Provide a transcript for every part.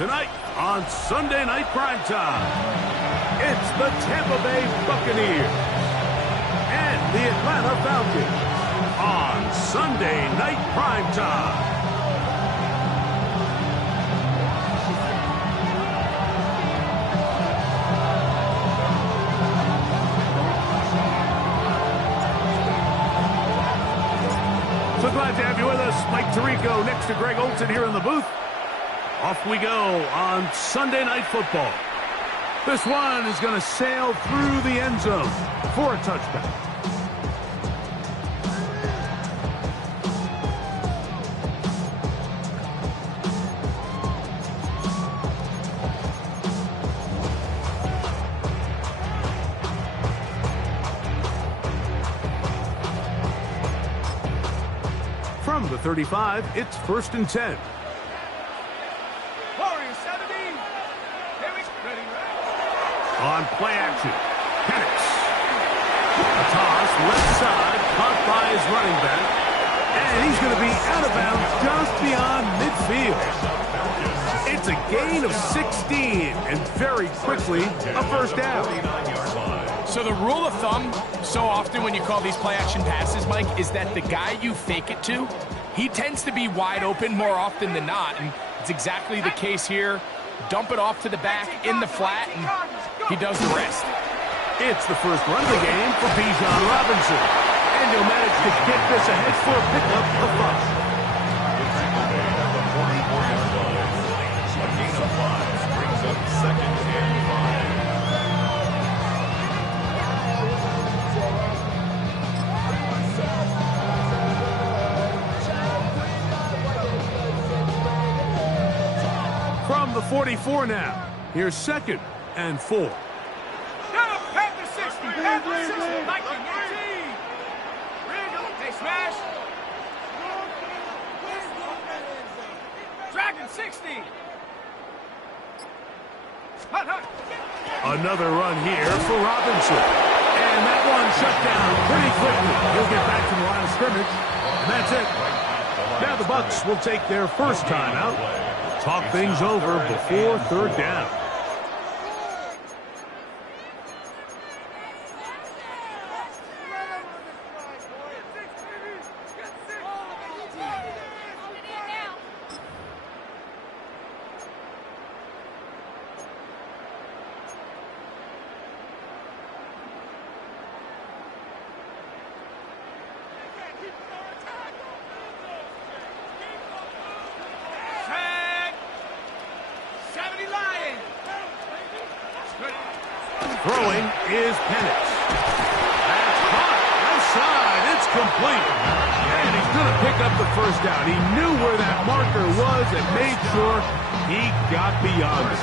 Tonight on Sunday Night Primetime, it's the Tampa Bay Buccaneers and the Atlanta Falcons on Sunday Night Primetime. So glad to have you with us. Mike Tirico next to Greg Olson here in the booth. Off we go on Sunday Night Football. This one is going to sail through the end zone for a touchback. From the 35, it's 1st and 10. On play action, Penix. A toss, left side, caught by his running back. And he's going to be out of bounds just beyond midfield. It's a gain of 16, and very quickly, a first down. So the rule of thumb, so often when you call these play action passes, Mike, is that the guy you fake it to, he tends to be wide open more often than not. And it's exactly the case here. Dump it off to the back in the flat, and he does the rest. It's the first run of the game for Bijan Robinson. And he'll manage to get this ahead for a pickup of 5. A gain of 5 brings up 2nd and 5. From the 44 now. Here's 2nd and 4. Panther 60, Panther 60, Viking, they smash. Dragon 60. Another run here for Robinson. And that one shut down pretty quickly. He'll get back to the line of scrimmage. And that's it. Now the Bucs will take their first time out. Talk things over before 3rd down. Throwing is Penix. That's caught. Outside. It's complete. And he's going to pick up the first down. He knew where that marker was and made sure he got beyond it.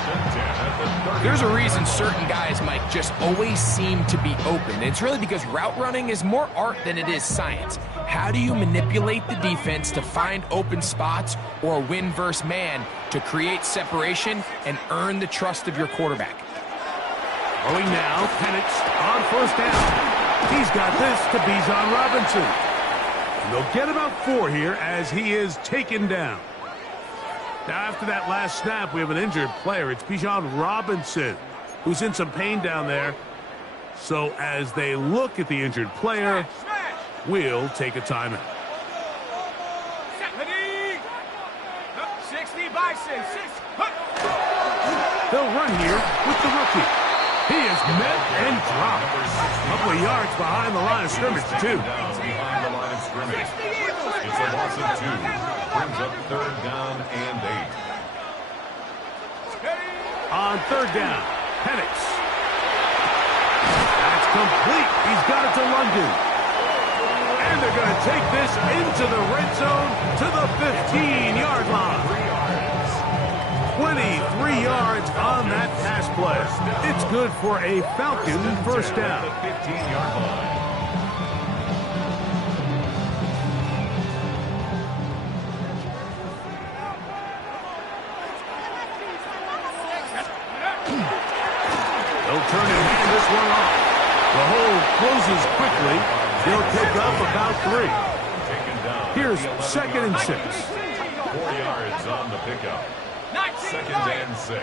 There's a reason certain guys, Mike, just always seem to be open. It's really because route running is more art than it is science. How do you manipulate the defense to find open spots or win versus man to create separation and earn the trust of your quarterback? Throwing now, Penix on 1st down. He's got this to Bijan Robinson. And they'll get about 4 here as he is taken down. Now, after that last snap, we have an injured player. It's Bijan Robinson, who's in some pain down there. So as they look at the injured player, we'll take a timeout. 60 Bison, 6. They'll run here with the rookie. He is met and dropped. A couple of yards behind the line of scrimmage, too. Behind the line of scrimmage. It's a loss of 2. Brings up 3rd down and 8. On 3rd down, Penix. That's complete. He's got it to London. And they're going to take this into the red zone to the 15-yard line. 23 yards on that pass play. It's good for a Falcon first down. 15-yard line. They'll turn and hand this one off. The hold closes quickly. They'll pick up about 3. Here's 2nd and 6. 4 yards on the pickup. Second and 6.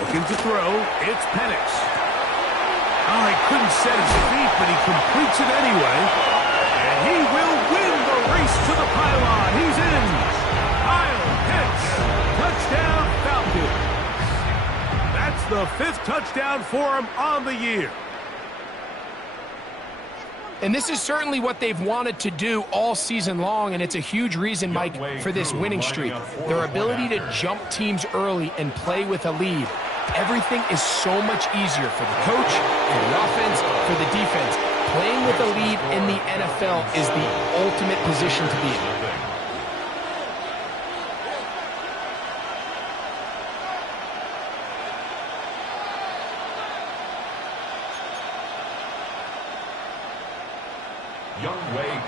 Looking to throw, it's Penix. Oh, he couldn't set his feet, but he completes it anyway. And he will win the race to the pylon. He's in. Kyle Pitts, touchdown Falcons. That's the 5th touchdown for him on the year. And this is certainly what they've wanted to do all season long, and it's a huge reason, Mike, for this winning streak. Their ability to jump teams early and play with a lead. Everything is so much easier for the coach, for the offense, for the defense. Playing with a lead in the NFL is the ultimate position to be in.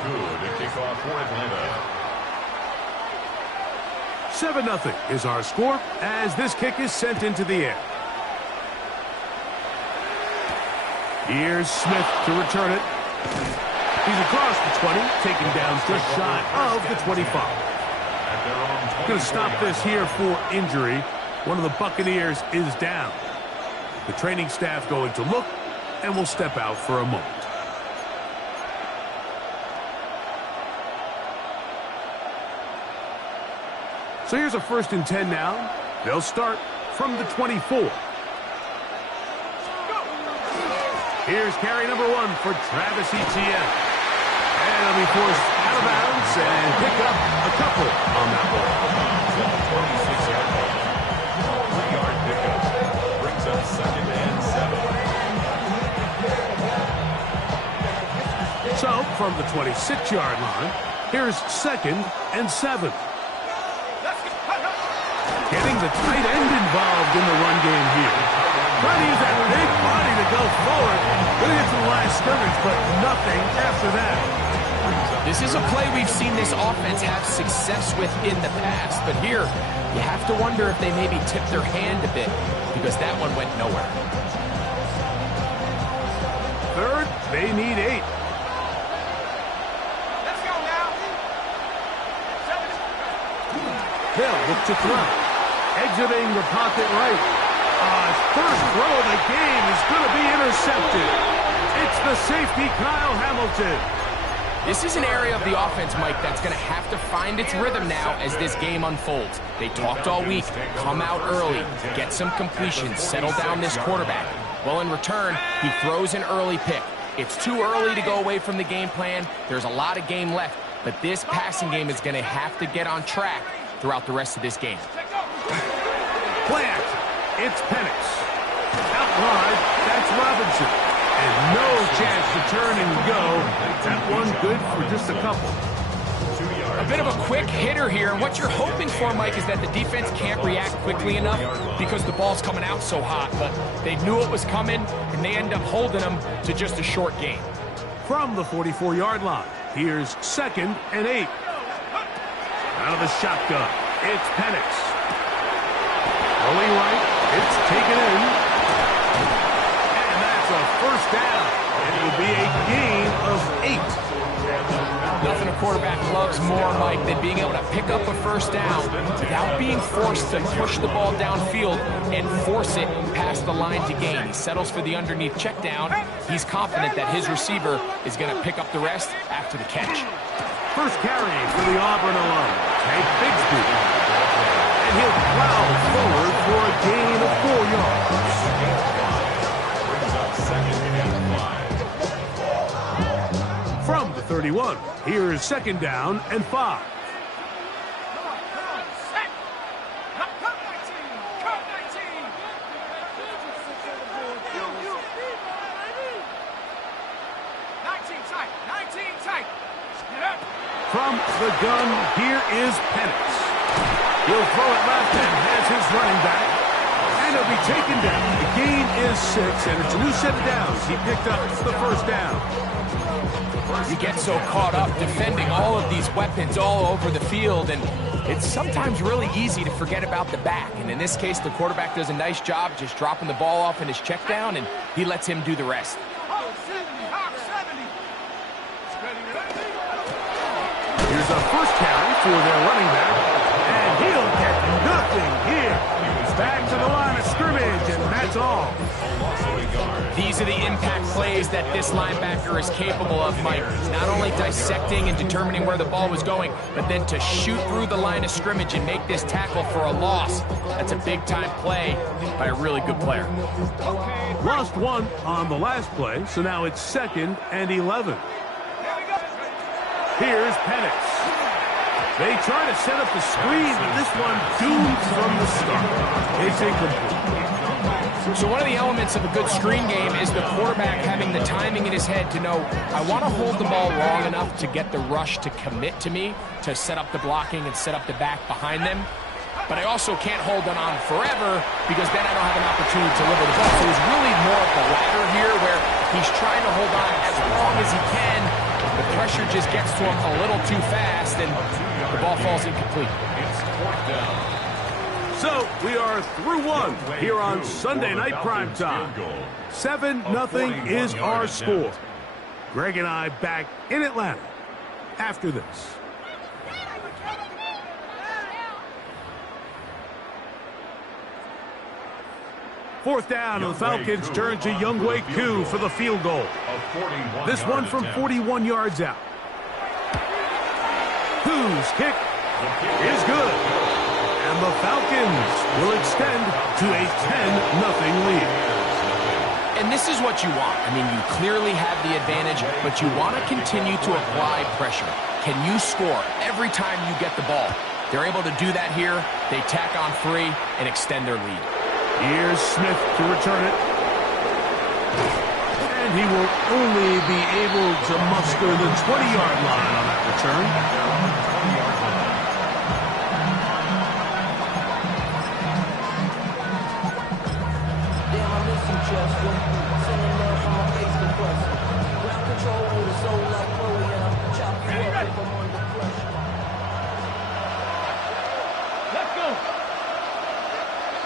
To kick off for Atlanta. 7-0 is our score as this kick is sent into the air. Here's Smith to return it. He's across the 20, taken down just shy of the 25. Going to stop this here for injury. One of the Buccaneers is down. The training staff going to look and will step out for a moment. So here's a 1st and 10 now. They'll start from the 24. Here's carry number 1 for Travis Etienne. And he'll be forced out of bounds and pick up a couple on that ball. 26-yard line. 3-yard pickup. Brings up 2nd and 7. So from the 26-yard line, here's 2nd and 7. Getting the tight end involved in the run game here. Trying to use that big body to go forward. Going to get to the line of scrimmage, but nothing after that. This is a play we've seen this offense have success with in the past, but here you have to wonder if they maybe tipped their hand a bit because that one went nowhere. 3rd, they need 8. Let's go now. They'll look to throw. Exiting the pocket right. First throw of the game is going to be intercepted. It's the safety, Kyle Hamilton. This is an area of the offense, Mike, that's going to have to find its rhythm now as this game unfolds. They talked all week, come out early, get some completions, settle down this quarterback. Well, in return, he throws an early pick. It's too early to go away from the game plan. There's a lot of game left, but this passing game is going to have to get on track throughout the rest of this game. Play action. It's Penix. Out wide, that's Robinson. And no chance to turn and go. That one good for just a couple. A bit of a quick hitter here, and what you're hoping for, Mike, is that the defense can't react quickly enough because the ball's coming out so hot, but they knew it was coming, and they end up holding them to just a short gain. From the 44-yard line, here's 2nd and 8. Out of the shotgun, it's Penix. Rolling right, it's taken in. And that's a 1st down. And it will be a gain of 8. Nothing a quarterback loves more, Mike, than being able to pick up a 1st down without being forced to push the ball downfield and force it past the line to gain. He settles for the underneath check down. He's confident that his receiver is going to pick up the rest after the catch. First carry for the Auburn alum, Tank Bigsby. And he'll plow forward for a gain of 4 yards. Brings up 2nd and 5. From the 31, here's 2nd down and 5. From the gun, here is Penix. He'll throw it left and has his running back. And he'll be taken down. The gain is 6, and it's a new set of downs. He picked up the 1st down. You get so caught up defending all of these weapons all over the field, and it's sometimes really easy to forget about the back. And in this case, the quarterback does a nice job just dropping the ball off in his check down, and he lets him do the rest. Here's a 1st carry for their running back, and he'll get That's all. A loss of a yard. These are the impact plays that this linebacker is capable of, Mike. Not only dissecting and determining where the ball was going, but then to shoot through the line of scrimmage and make this tackle for a loss. That's a big-time play by a really good player. Lost one on the last play, so now it's 2nd and 11. Here's Penix. They try to set up the screen, but this one doomed from the start. It's incomplete. So one of the elements of a good screen game is the quarterback having the timing in his head to know, I want to hold the ball long enough to get the rush to commit to me, to set up the blocking and set up the back behind them. But I also can't hold it on forever because then I don't have an opportunity to deliver the ball. So it's really more of the latter here where he's trying to hold on as long as he can. The pressure just gets to him a little too fast and the ball falls incomplete. It's 4th down. So we are through one here on Sunday Night Primetime. 7-0 is our score. Greg and I back in Atlanta after this. Fourth down, and the Falcons turn to Younghoe Koo for the field goal. This one from 41 yards out. Koo's kick is good. And the Falcons will extend to a 10-0 lead. And this is what you want. I mean, you clearly have the advantage, but you want to continue to apply pressure. Can you score every time you get the ball? They're able to do that here. They tack on 3 and extend their lead. Here's Smith to return it. And he will only be able to muster the 20-yard line on that return. Damn, I miss you, Chester. Sending love from my face compressor. Ground control with a soul like Chloe, and I'm chopping you up if I'm under pressure. Let's go.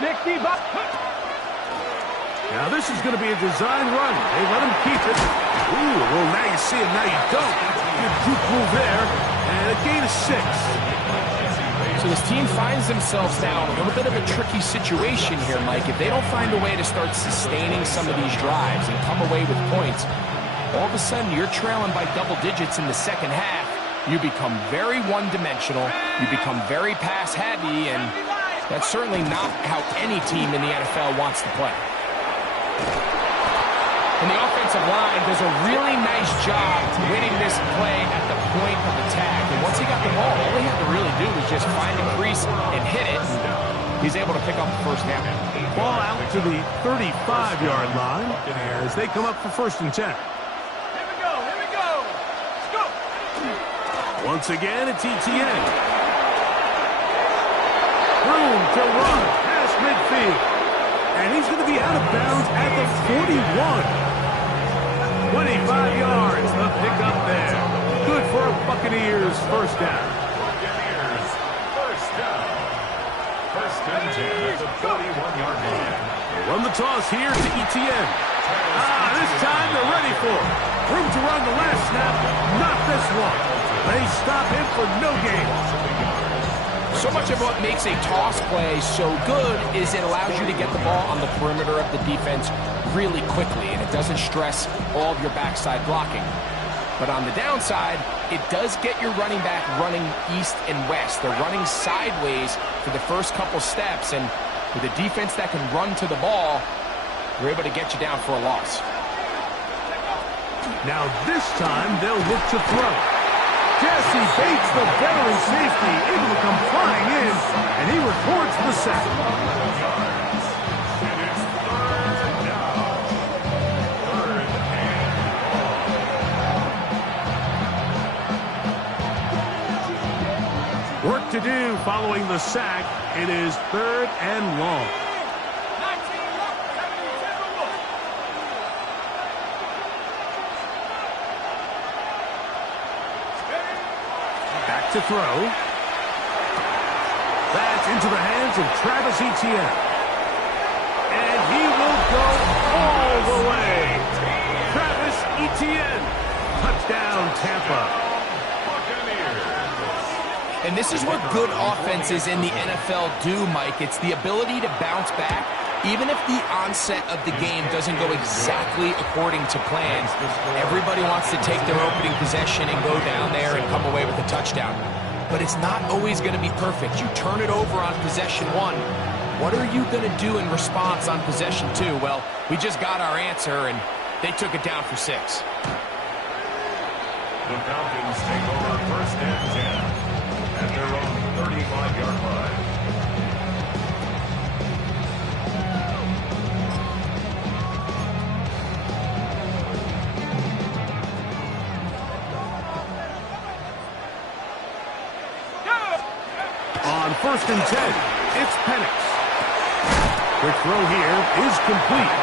60 bucks. Now this is going to be a design run. They let him keep it. Ooh, well now you see it, now you don't. Good juke move there, and a gain of 6. So this team finds themselves now in a little bit of a tricky situation here, Mike. If they don't find a way to start sustaining some of these drives and come away with points, all of a sudden you're trailing by double digits in the second half. You become very one-dimensional. You become very pass-heavy, and that's certainly not how any team in the NFL wants to play. And the offensive line does a really nice job winning this play at the point of attack. And once he got the ball, all he had to really do was just find a crease and hit it. He's able to pick up the first down. Ball out to the 35-yard line as they come up for 1st and 10. Here we go. Here we go. Let's go. Once again, it's ETN. Room to run past midfield. And he's going to be out of bounds at the 41. 25 yards, the pickup there. Good for a Buccaneers first down. Buccaneers, first down. 1st and 10 at the 41-yard line. Run the toss here to ETN. This time they're ready for it. Room to run the last snap, not this one. They stop him for no gain. So much of what makes a toss play so good is it allows you to get the ball on the perimeter of the defense really quickly, and it doesn't stress all of your backside blocking. But on the downside, it does get your running back running east and west. They're running sideways for the first couple steps, and with a defense that can run to the ball, they're able to get you down for a loss. Now this time they'll look to throw. Jesse Bates, the veteran safety, able to come flying in, and he records the sack. Work to do following the sack. It is 3rd and long. 19 left, 72 look. Back to throw. That's into the hands of Travis Etienne. And he will go all the way. Travis Etienne. Touchdown, Tampa. And this is what good offenses in the NFL do, Mike. It's the ability to bounce back Even if the onset of the game doesn't go exactly according to plan, everybody wants to take their opening possession and go down there and come away with a touchdown. But it's not always going to be perfect. You turn it over on possession 1. What are you going to do in response on possession 2? Well, we just got our answer, and they took it down for 6. The Falcons take over 1st and 10 at their own 35-yard line. On 1st and 10, it's Penix. Quick throw here is complete.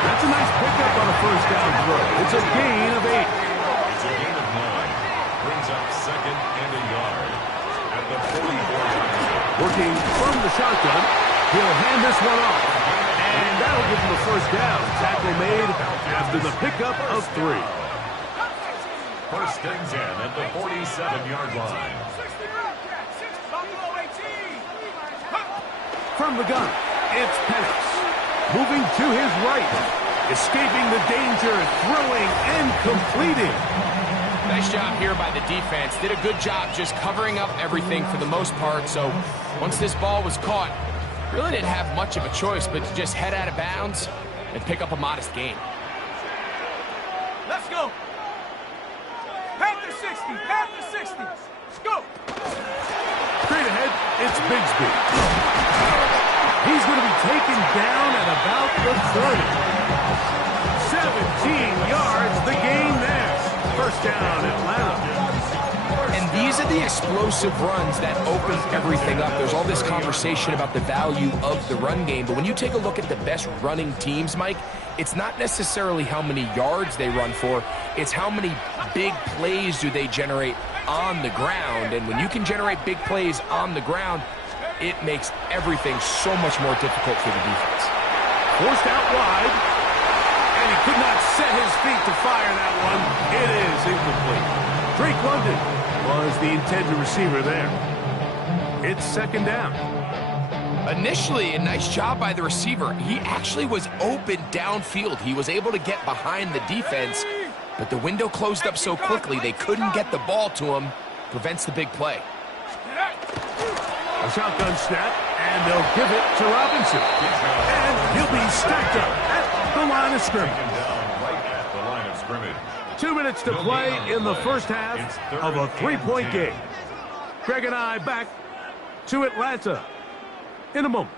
That's a nice pickup on a 1st down throw. It's a gain of 8. It's a gain of 9. Brings up 2nd and a yard at the 44-yard line. Working from the shotgun, he'll hand this one off. And that'll give him a 1st down. Tackle made after the pickup of 3. 1st and 10 at the 47-yard line. From the gun, it's Penix. Moving to his right. Escaping the danger, throwing and completing. Nice job here by the defense. Did a good job just covering up everything for the most part. So once this ball was caught, really didn't have much of a choice but to just head out of bounds and pick up a modest gain. Let's go. Panther 60. Panther 60. Let's go. Straight ahead, it's Bigsby. He's going to be taken down at about the 30. 17 yards, the gain there. 1st down, Atlanta. And these are the explosive runs that open everything up. There's all this conversation about the value of the run game, but when you take a look at the best running teams, Mike, it's not necessarily how many yards they run for, it's how many big plays do they generate on the ground. And when you can generate big plays on the ground, it makes everything so much more difficult for the defense. Forced out wide, and he could not set his feet to fire that one. It is incomplete. Drake London was the intended receiver there. It's 2nd down. Initially, a nice job by the receiver. He actually was open downfield. He was able to get behind the defense, but the window closed up so quickly they couldn't get the ball to him. Prevents the big play. A shotgun snap, and they'll give it to Robinson. And he'll be stacked up at the line of scrimmage. Taken down right at the line of scrimmage. 2 minutes to play in the 1st half of a 3-point game. Greg and I back to Atlanta in a moment.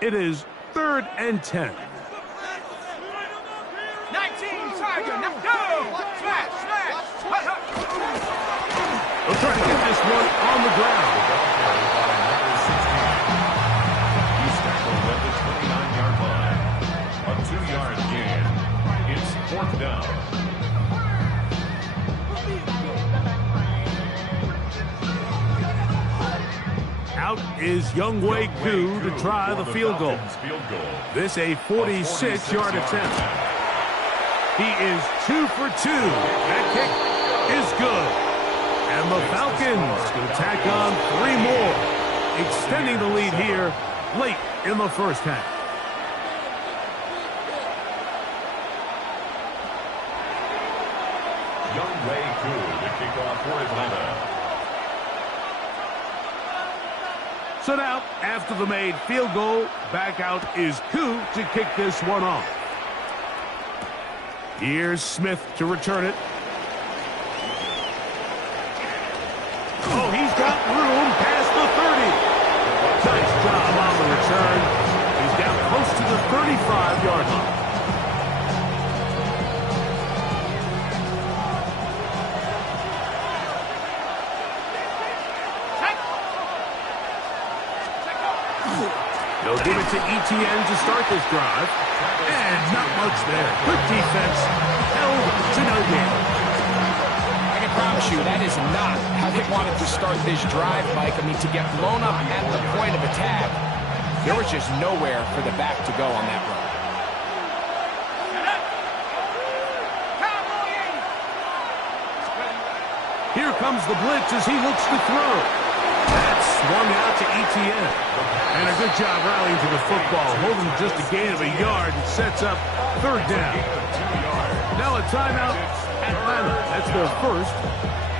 It is 3rd and 10. 19, Tiger, now go! Smash, smash! They'll try to get this one on the ground. He's tackled at the 29-yard line. A 2-yard gain. It's 4th down. Out is Younghoe Koo to try the field goal. This a 46-yard attempt. He is 2 for 2. That kick is good. And the Falcons will tack on 3 more, extending the lead here late in the 1st half. Younghoe Koo to kick off for Atlanta. So now, after the made field goal, back out is Koo to kick this one off. Here's Smith to return it. Oh, he's got room past the 30. Nice job on the return. He's down close to the 35-yard line. They'll give it to ETN to start this drive. And not much there. Good defense. Held to no gain. I can promise you that is not how they wanted to start this drive, Mike. I mean, to get blown up at the point of attack, there was just nowhere for the back to go on that run. Here comes the blitz as he looks to throw. That's swung out to ETN. And a good job rallying to the football, holding just a gain of a yard and sets up third down. Now a timeout, Atlanta. That's their first.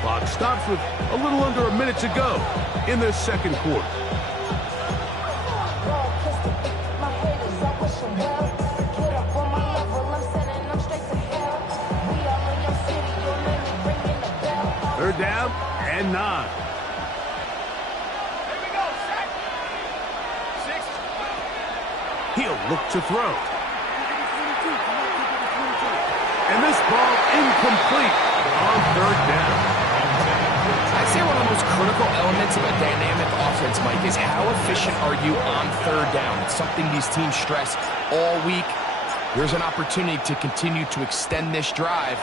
Clock stops with a little under a minute to go in this second quarter. Third down and 9. He'll look to throw. And this ball incomplete on third down. I'd say one of the most critical elements of a dynamic offense, Mike, is how efficient are you on third down? It's something these teams stress all week. Here's an opportunity to continue to extend this drive.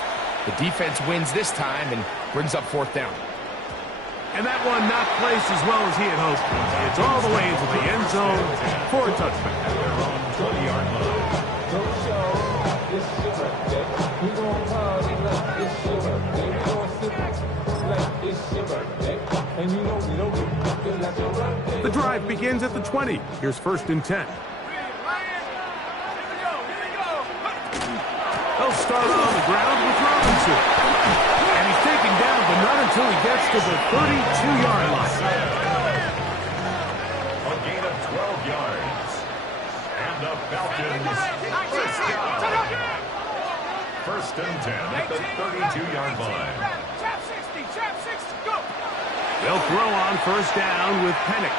The defense wins this time and brings up fourth down. And that one not placed as well as he had hoped. It's all the way into the end zone for a touchback. The drive begins at the 20. Here's first and 10. They'll start on the ground with Robinson. And he's taken down, but not until he gets to the 32-yard line. A gain of 12 yards. And the Falcons first down. First and 10 at the 32-yard line. Trap 60, trap 60, go! They'll throw on first down with Penix.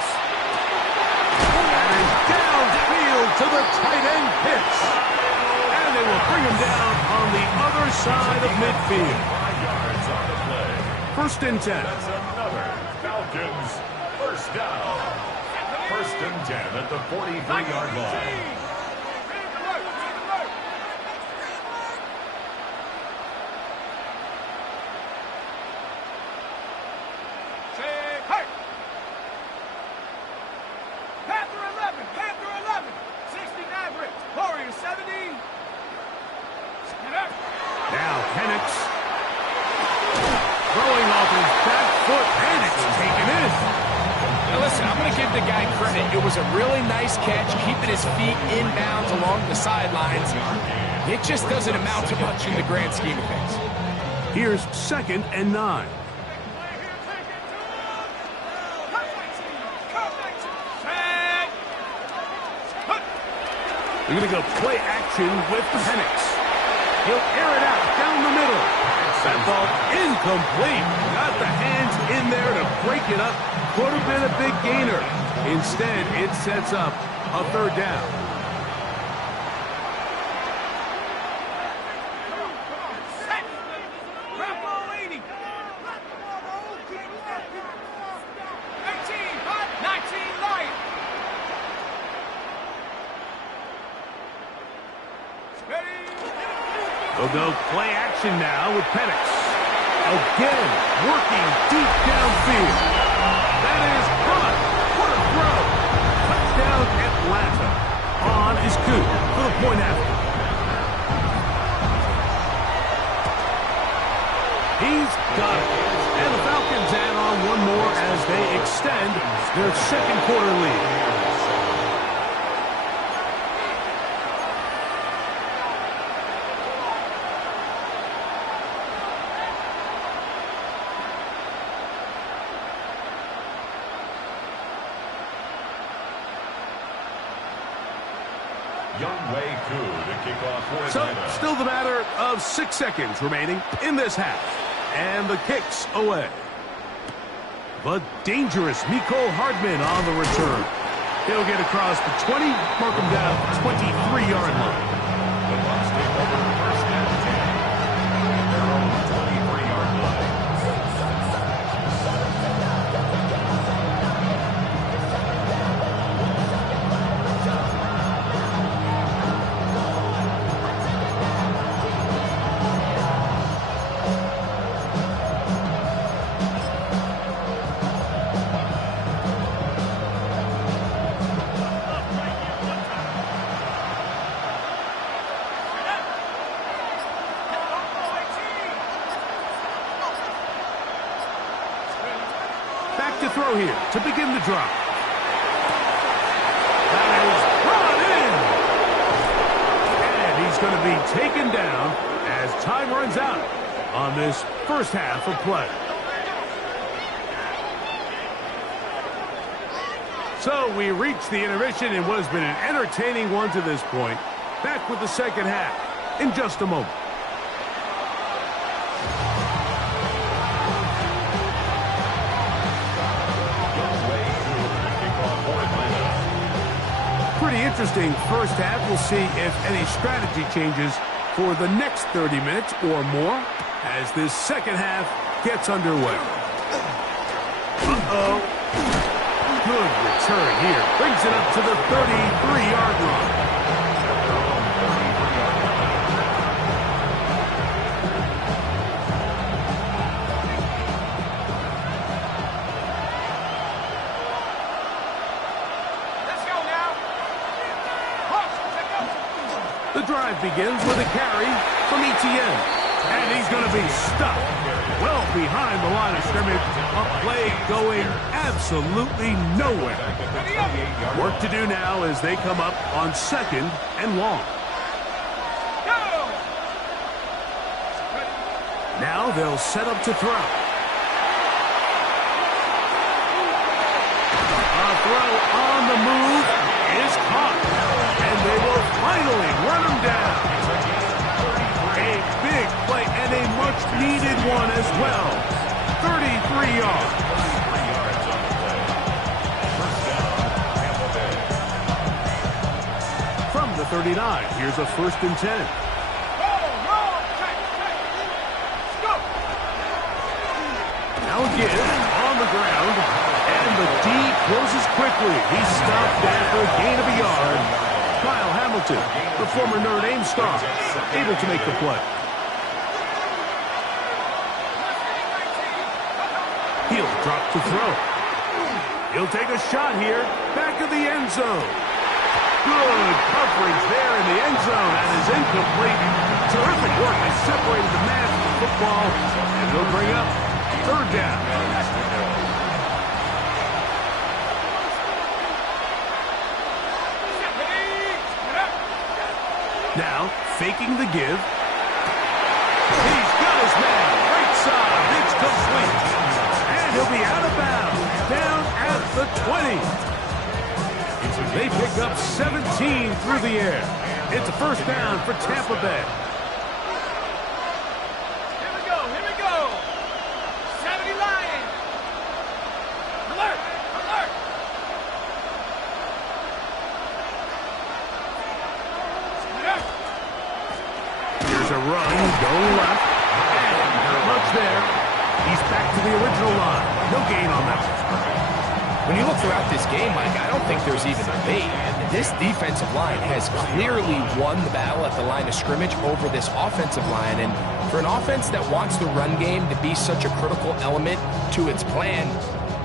And downfield to the tight end Pitts. And they will bring him down on the other side of midfield. 5 yards on the play. First and 10. That's another Falcons first down. First and 10 at the 43-yard line. Now Penix throwing off his back foot, and it's taken in. Now listen, I'm going to give the guy credit. It was a really nice catch, keeping his feet inbounds along the sidelines. It just doesn't amount to much in the grand scheme of things. Here's second and 9. They're going to go play action with Penix. He'll air it out down the middle. That ball incomplete. Got the hands in there to break it up. Could have been a big gainer. Instead, it sets up a third down. They'll go play action now with Penix. Again, working deep downfield. That is caught. What a throw. Touchdown Atlanta. On is Coop for the point after. He's got it. And the Falcons add on one more as they extend their second quarter lead. So, still the matter of 6 seconds remaining in this half. And the kick's away. But dangerous Mecole Hardman on the return. He'll get across the 20, mark him down at the 23-yard line. The Bucs take over first and 10 at their own 23-yard line. throw here to begin the drive. That is brought in. And he's going to be taken down as time runs out on this first half of play. So we reach the intermission in what has been an entertaining one to this point. Back with the second half in just a moment. Pretty interesting first half. We'll see if any strategy changes for the next 30 minutes or more as this second half gets underway. Uh-oh. Good return here. Brings it up to the 33-yard line. The drive begins with a carry from Etienne. And he's going to be stuck well behind the line of scrimmage. A play going absolutely nowhere. Work to do now as they come up on second and long. Now they'll set up to throw. A throw on the move is caught. And they will finally run him down. A big play and a much-needed one as well. 33 yards. From the 39, here's a 1st and 10. Now again, on the ground, and the D closes quickly. He's stopped after a gain of a yard. Kyle Hamilton, the former Notre Dame star, able to make the play. He'll drop to throw. He'll take a shot here, back of the end zone. Good coverage there in the end zone, and is incomplete. Terrific work has separated the man from the football, and they'll bring up 3rd down. Now, faking the give. He's got his man. Right side. It's complete. And he'll be out of bounds. Down at the 20. They pick up 17 through the air. It's a 1st down for Tampa Bay. Here we go. Here we go. 70 Lions. Alert. Alert. Here's a run, going left, and not much there. He's back to the original line. No gain on that. When you look throughout this game, Mike, I don't think there's even a debate. This defensive line has clearly won the battle at the line of scrimmage over this offensive line. And for an offense that wants the run game to be such a critical element to its plan,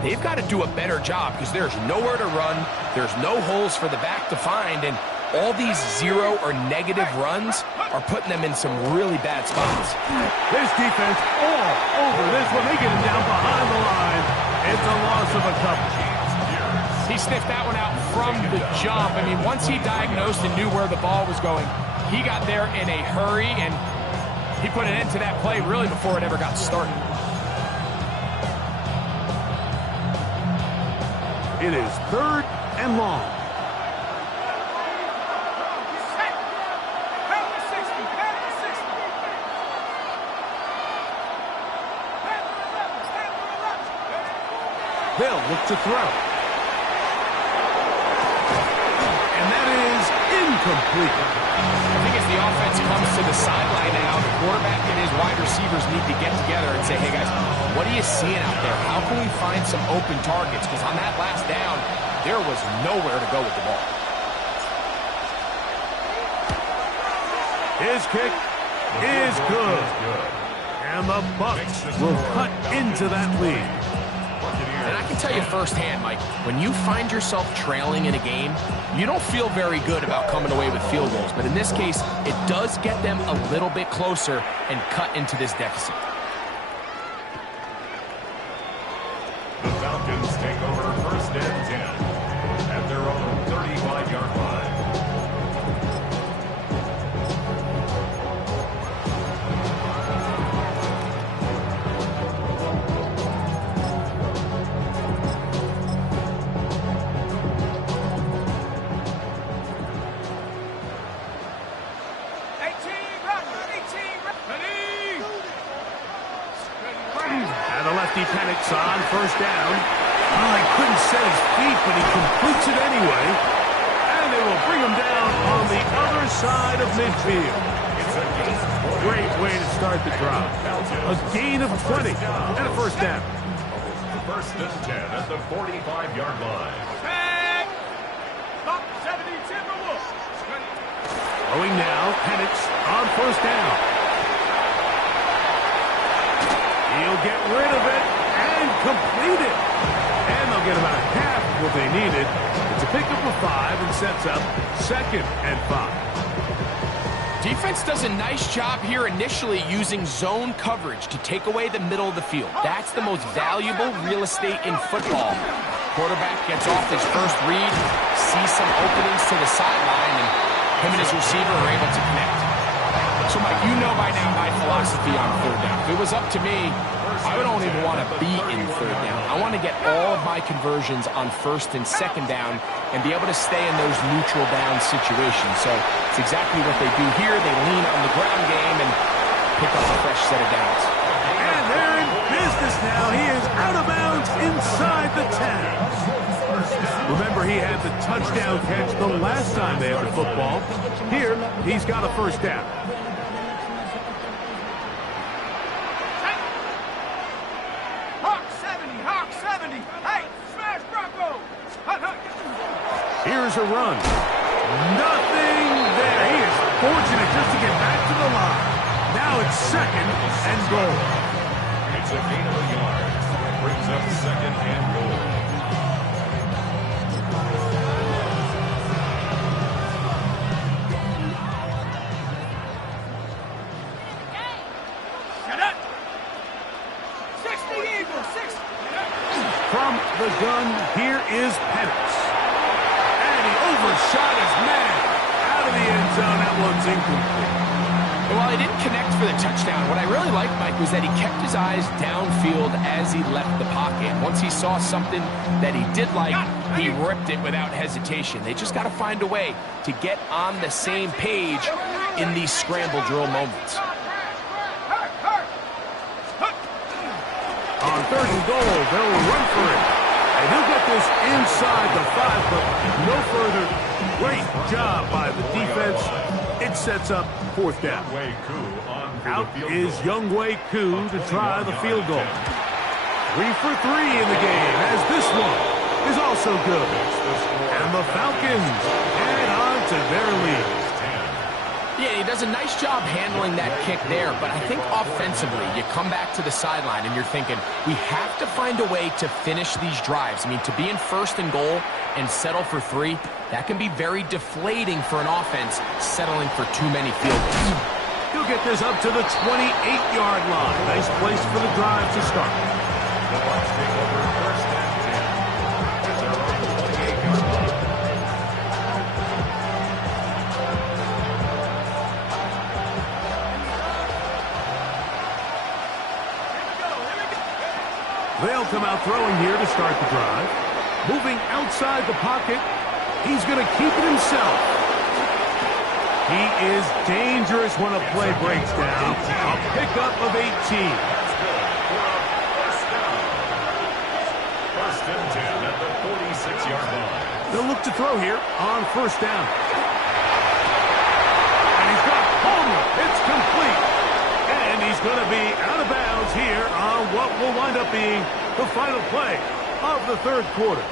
they've got to do a better job because there's nowhere to run. There's no holes for the back to find. And all these 0 or negative runs are putting them in some really bad spots. This defense all over this one. They get him down behind the line. It's a loss of a couple. He sniffed that one out from the jump. I mean, once he diagnosed and knew where the ball was going, he got there in a hurry, and he put an end to that play really before it ever got started. It is 3rd and long. They'll look to throw. And that is incomplete. I think as the offense comes to the sideline now, the quarterback and his wide receivers need to get together and say, hey, guys, what are you seeing out there? How can we find some open targets? Because on that last down, there was nowhere to go with the ball. His kick is good. And the Bucs will cut into that lead. And I can tell you firsthand, Mike, when you find yourself trailing in a game, you don't feel very good about coming away with field goals. But in this case, it does get them a little bit closer and cut into this deficit. The Falcons take safety Penix on first down. Oh, he couldn't set his feet, but he completes it anyway. And they will bring him down on the other side of midfield. Great way to start the drive. A gain of 20 and a first down. First and 10 at the 45-yard line. Back. Top 70 Timberwolves. Going now, Penix on first down. He'll get rid of it and complete it. And they'll get about half of what they needed. It's a pickup of 5 and sets up 2nd and 5. Defense does a nice job here initially using zone coverage to take away the middle of the field. That's the most valuable real estate in football. Quarterback gets off his first read, sees some openings to the sideline, and him and his receiver are able to connect. So, Mike, you know by now my philosophy on third down. If it was up to me, I don't even want to be in third down. I want to get all of my conversions on first and second down and be able to stay in those neutral down situations. So it's exactly what they do here. They lean on the ground game and pick up a fresh set of downs. And they're in business now. He is out of bounds inside the 10. Remember, he had the touchdown catch the last time they had the football. Here, he's got a first down. Here's a run. Nothing there. He is fortunate just to get back to the line. Now it's 2nd and goal. It's a gain of a yard. Brings up 2nd and goal. Shut up. 60 Eagles, 60. From the gun, here is Penix. Overshot his man out of the end zone. That one's incomplete. Well, he didn't connect for the touchdown. What I really liked, Mike, was that he kept his eyes downfield as he left the pocket. Once he saw something that he did like, he ripped it without hesitation. They just got to find a way to get on the same page in these scramble drill moments. On 3rd and goal, they'll run for it. And he'll get this inside the 5, but no further. Great job by the defense. It sets up 4th down. Out is Younghoe Koo to try the field goal. 3 for 3 in the game, as this one is also good. And the Falcons add on to their lead. Yeah, he does a nice job handling that kick there, but I think offensively, you come back to the sideline and you're thinking, we have to find a way to finish these drives. I mean, to be in 1st and goal and settle for 3, that can be very deflating for an offense settling for too many field goals. He'll get this up to the 28-yard line. Nice place for the drive to start. The Bucs take over 1st and 10. It's their own 28-yard line. They'll come out throwing here to start the drive. Moving outside the pocket. He's going to keep it himself. He is dangerous when a play breaks down. A pickup of 18. First and 10 at the 46-yard line. They'll look to throw here on 1st down. And he's got Palmer. It's complete. And he's going to be out of bounds here on what will wind up being the final play of the 3rd quarter.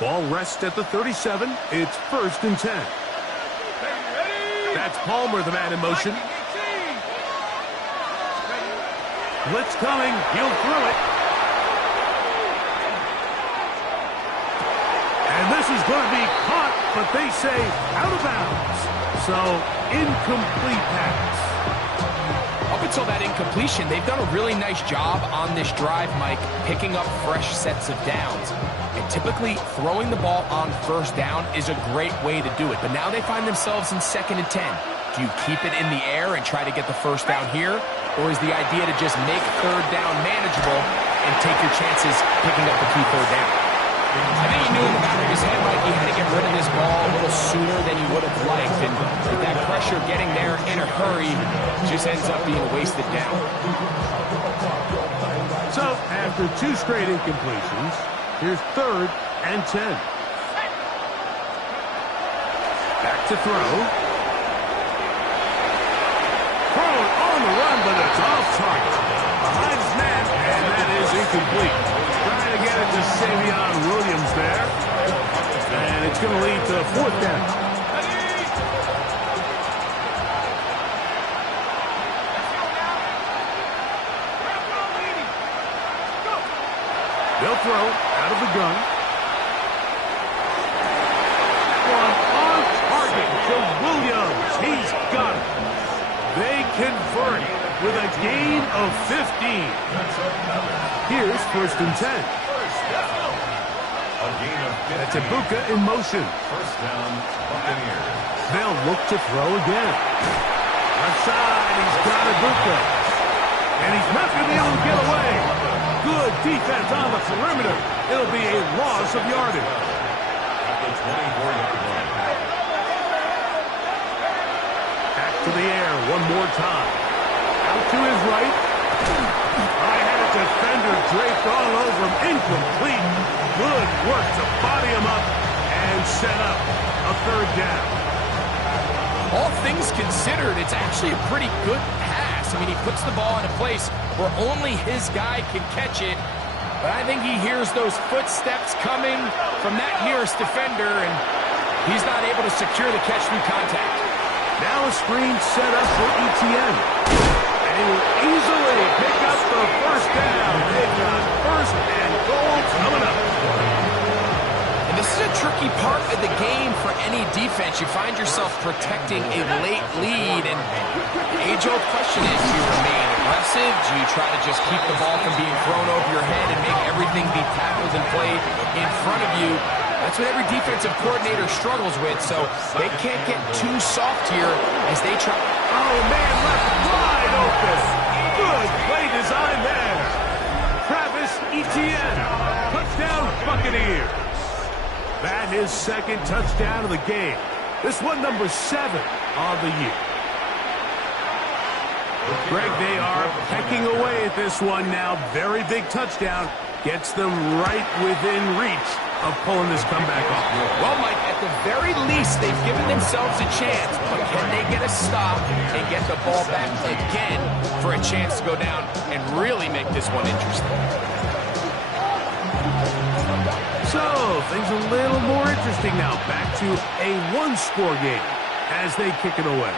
Ball rests at the 37. It's 1st and 10. That's Palmer, the man in motion. Blitz coming. He'll throw it. And this is going to be caught, but they say out of bounds. So, incomplete pass. Up until that incompletion, they've done a really nice job on this drive, Mike, picking up fresh sets of downs. And typically, throwing the ball on 1st down is a great way to do it. But now they find themselves in 2nd and 10. Do you keep it in the air and try to get the 1st down here? or is the idea to just make third down manageable and take your chances picking up the key third down? I think he knew in the back of his head, Mike, he had to get rid of this ball a little sooner than he would have liked. And with that pressure getting there in a hurry, just ends up being wasted down. So, after 2 straight incompletions, here's 3rd and 10. Back to throw. Thrown on the run, but it's off target. Behind his man, and that is incomplete. Trying to get it to Savion Williams there. And it's going to lead to 4th down. They'll throw out of the gun. One on target to Williams. He's got it. They convert with a gain of 15. Here's 1st and 10. That's Ibuka in motion. 1st down, Buccaneers. They'll look to throw again. Left side, he's got Ibuka. And he's not going to be able to get away. Good defense on the perimeter. It'll be a loss of yardage. At the 24-yard line. Back to the air one more time. Out to his right. I had a defender draped all over him. Incomplete. Good work to body him up and set up a 3rd down. All things considered, it's actually a pretty good pass. I mean, he puts the ball in a place where only his guy can catch it. But I think he hears those footsteps coming from that nearest defender, and he's not able to secure the catch through contact. Now a screen set up for ETN. And he will easily pick up the 1st down. They've got 1st and goal coming up. And this is a tricky part of the game for any defense. You find yourself protecting a late lead, and the age-old question is, do you remain aggressive? Do you try to just keep the ball from being thrown over your head and make everything be tackled and played in front of you? That's what every defensive coordinator struggles with, so they can't get too soft here as they try. Oh, man, left wide open. Good play design there. Travis Etienne. Touchdown, Buccaneers. That is 2nd touchdown of the game. This one number 7 of the year. Greg, they are pecking away at this one now. Very big touchdown. Gets them right within reach of pulling this comeback off. Well, Mike, at the very least, they've given themselves a chance, but can they get a stop and get the ball back again for a chance to go down and really make this one interesting? So, things a little more interesting now. Back to a 1-score game as they kick it away.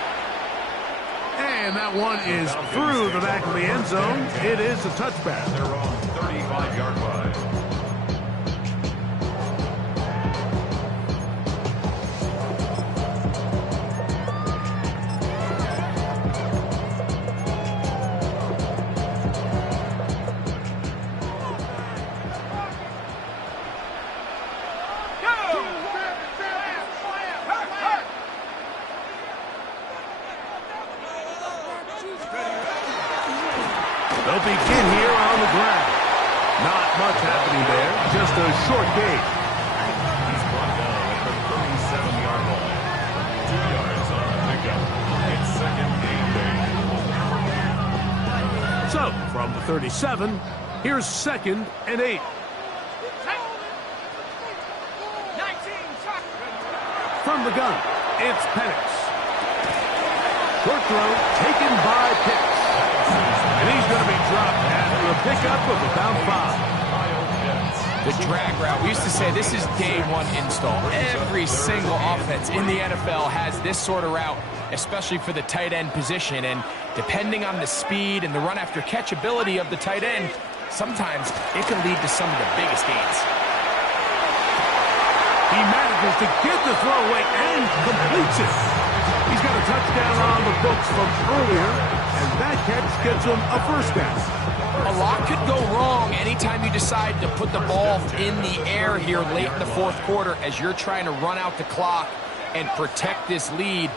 And that one is through the back of the end zone. It is a touchback. They're on 35-yard line. They'll begin here on the ground. Not much happening there. Just a short gain. He's brought down at the 37-yard line. 2 yards on the pickup. It's 2nd gain. So, from the 37, here's 2nd and 8. From the gun, it's Penix. Short throw taken by Pitts. And he's going to be dropped after a pickup of about 5. The drag route. We used to say this is day 1 install. Every single offense in the NFL has this sort of route, especially for the tight end position. And depending on the speed and the run after catch ability of the tight end, sometimes it can lead to some of the biggest gains. He manages to get the throw away and completes it. He's got a touchdown on the books from earlier, and that catch gets him a 1st down. A lot could go wrong anytime you decide to put the ball in the air here late in the 4th quarter as you're trying to run out the clock and protect this lead.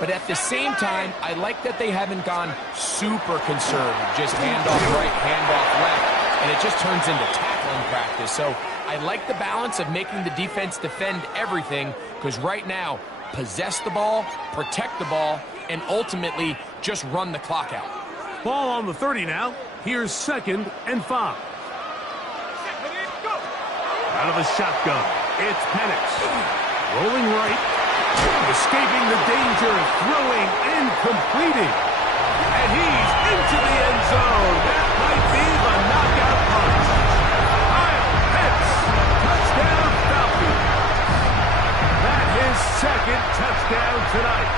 But at the same time, I like that they haven't gone super conservative, just handoff right, handoff left, and it just turns into tackling practice. So I like the balance of making the defense defend everything, because right now, possess the ball, protect the ball, and ultimately just run the clock out. Ball on the 30 now. Here's 2nd and 5. Out of a shotgun, it's Penix. Rolling right, escaping the danger, throwing and completing. And he's into the end zone. That might be the knockout punch. Kyle Pitts, touchdown Falcons. That his 2nd touchdown tonight.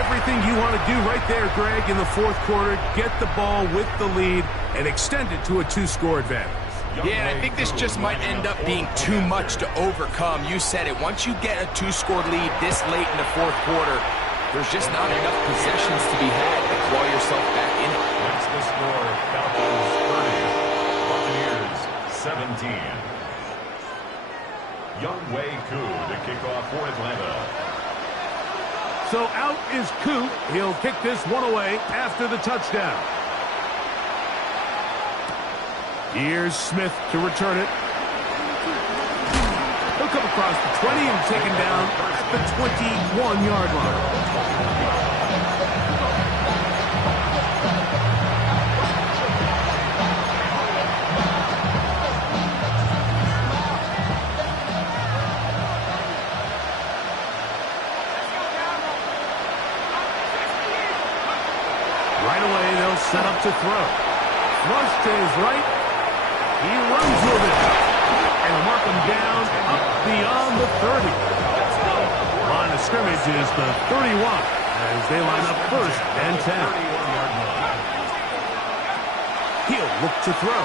Everything you want to do right there, Greg, in the 4th quarter. Get the ball with the lead and extend it to a 2-score advantage. Yeah, and I think this just might end up being too much to overcome. You said it. Once you get a 2-score lead this late in the 4th quarter, there's just not enough possessions to be had to claw yourself back in it. That's the score. Falcons 30, Buccaneers 17. Younghoe Koo to kick off for Atlanta. So out is Koo. He'll kick this one away after the touchdown. Here's Smith to return it. He'll come across the 20 and taken down at the 21-yard line. Right away, they'll set up to throw. Flush to his right. He runs with it. And mark him down up beyond the 30. Line of scrimmage is the 31 as they line up 1st and 10. He'll look to throw.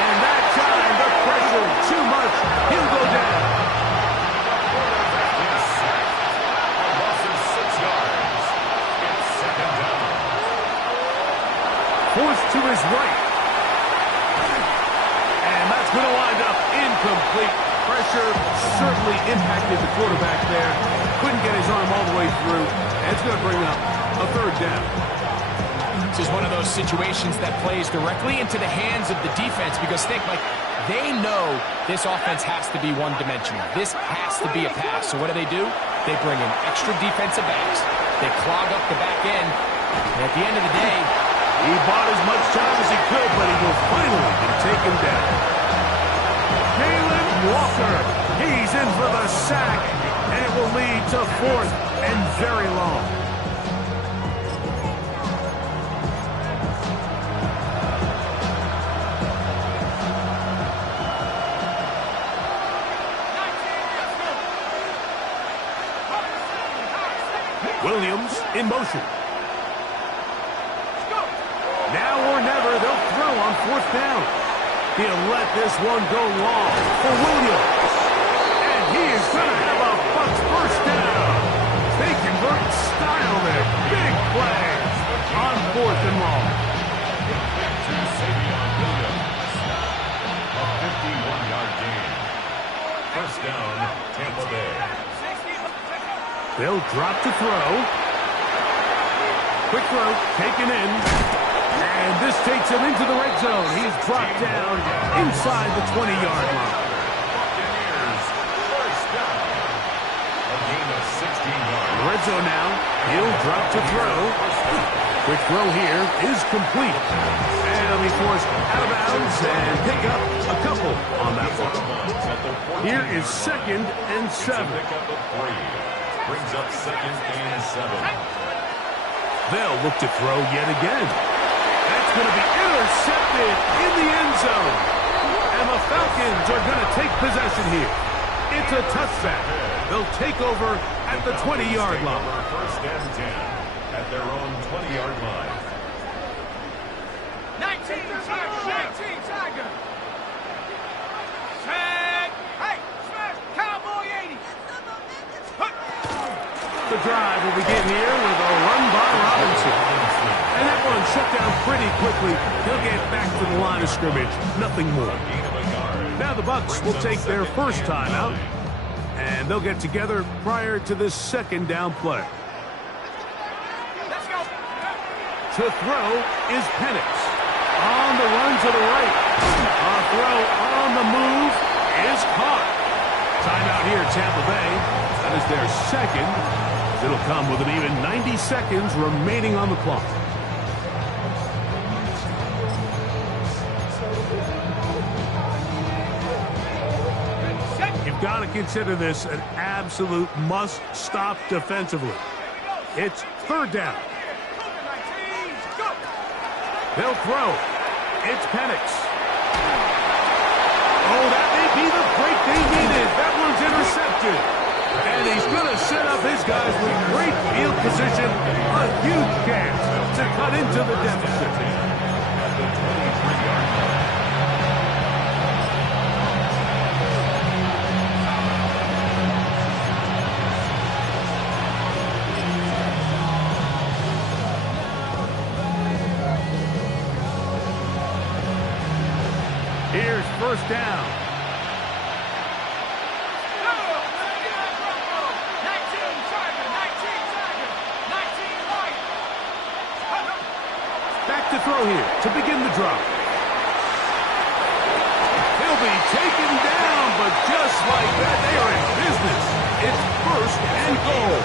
And that time, the pressure too much. He'll go down. Forced to his right. And that's going to wind up incomplete. Pressure certainly impacted the quarterback there. Couldn't get his arm all the way through. And it's going to bring up a 3rd down. This is one of those situations that plays directly into the hands of the defense because think, Mike, they know this offense has to be one-dimensional. This has to be a pass. So what do? They bring in extra defensive backs. They clog up the back end. And at the end of the day, he bought as much time as he could, but he will finally be taken down. Jalen Walker, he's in for the sack, and it will lead to 4th and very long. Williams in motion. Now or never, they'll throw on 4th down. He'll let this one go long for Williams. And he is going to have a Bucs 1st down. They convert in style there. Big play on 4th and long. A 51-yard gain. 1st down, Tampa Bay. They'll drop to throw. Quick throw, taken in. And this takes him into the red zone. He's dropped down inside the 20-yard line. Buccaneers, 1st down. A gain of 16 yards. Red zone now. He'll drop to throw. Quick throw here is complete. And he'll be forced out of bounds and pick up a couple on that one. Here is 2nd and 7. Pick up a 3. Brings up 2nd and 7. They'll look to throw yet again. That's going to be intercepted in the end zone. And the Falcons are going to take possession here. It's a touchback. They'll take over at the 20-yard line. 1st and 10 at their own 20-yard line. 19 Tiger. Set. Hey, smash. Cowboy 80. The drive will begin here with a run by Robinson. And that one shut down pretty quickly. He'll get back to the line of scrimmage. Nothing more. Now the Bucs will take their 1st time out. And they'll get together prior to this second down play. Let's go. To throw is Penix. On the run to the right. A throw on the move is caught. Timeout here, Tampa Bay. That is their second. It'll come with an even 90 seconds remaining on the clock. You've got to consider this an absolute must-stop defensively. It's third down. They'll throw. It's Penix. Oh, that may be the break they needed. That one's intercepted. And he's going to set up his guys with great field position. A huge chance to cut into the deficit. Here's first down. Back to throw here to begin the drop. He'll be taken down, but just like that, they are in business. It's first and goal.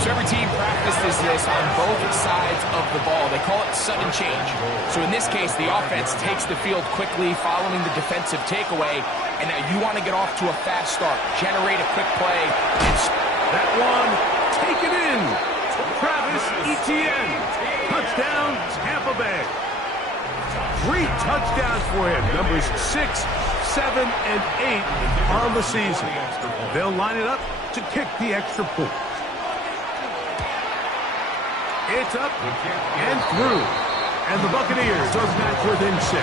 So every team practices this on both sides of the ball. They call it sudden change. So in this case, the offense takes the field quickly following the defensive takeaway. And now you want to get off to a fast start. Generate a quick play. That one taken in. Travis Etienne. Touchdown, Tampa Bay. 3 touchdowns for him. Numbers 6, 7, and 8 on the season. They'll line it up to kick the extra point. It's up and through. And the Buccaneers are back within 6.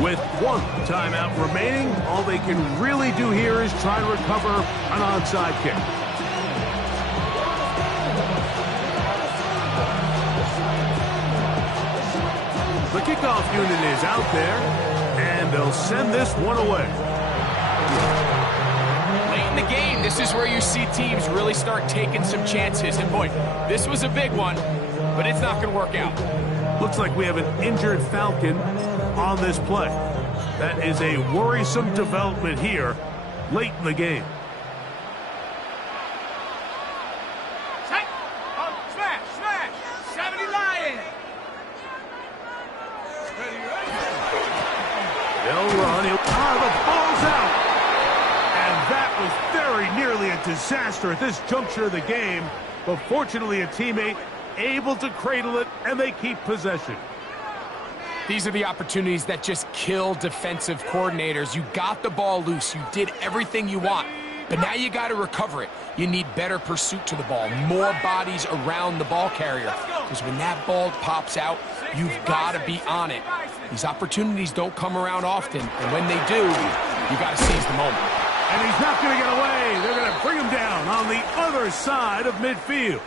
With 1 timeout remaining, all they can really do here is try to recover an onside kick. The kickoff unit is out there, and they'll send this one away. Late in the game, this is where you see teams really start taking some chances. And boy, this was a big one, but it's not going to work out. Looks like we have an injured Falcon on this play. That is a worrisome development here late in the game. Smash, smash. 70 Lions. They'll run. The ball's out. And that was very nearly a disaster at this juncture of the game. But fortunately, a teammate able to cradle it, and they keep possession. These are the opportunities that just kill defensive coordinators. You got the ball loose. You did everything you want. But now you got to recover it. You need better pursuit to the ball, more bodies around the ball carrier. Because when that ball pops out, you've got to be on it. These opportunities don't come around often. And when they do, you got to seize the moment. And he's not going to get away. They're going to bring him down on the other side of midfield.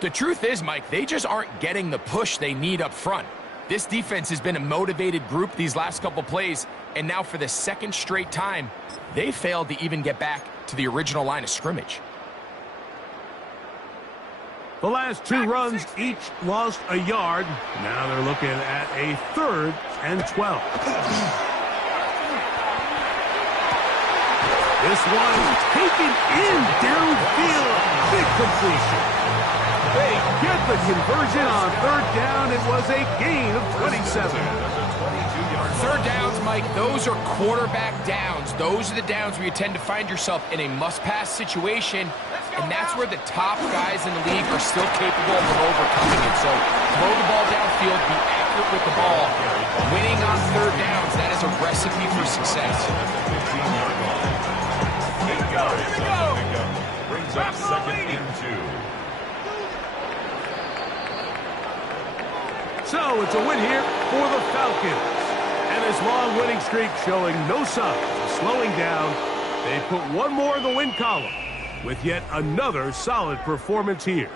The truth is, Mike, they just aren't getting the push they need up front. This defense has been a motivated group these last couple plays, and now for the second straight time, they failed to even get back to the original line of scrimmage. The last 2 runs each lost a yard. Now they're looking at a 3rd and 12. This one taken in downfield. Big completion. They get the conversion on 3rd down. It was a gain of 27. 3rd downs, Mike, those are quarterback downs. Those are the downs where you tend to find yourself in a must-pass situation, and that's where the top guys in the league are still capable of overcoming it. So throw the ball downfield, be accurate with the ball. Winning on 3rd downs, that is a recipe for success. Here we go. Brings up 2nd and 2. So it's a win here for the Falcons. And this long winning streak showing no signs of slowing down. They put 1 more in the win column with yet another solid performance here.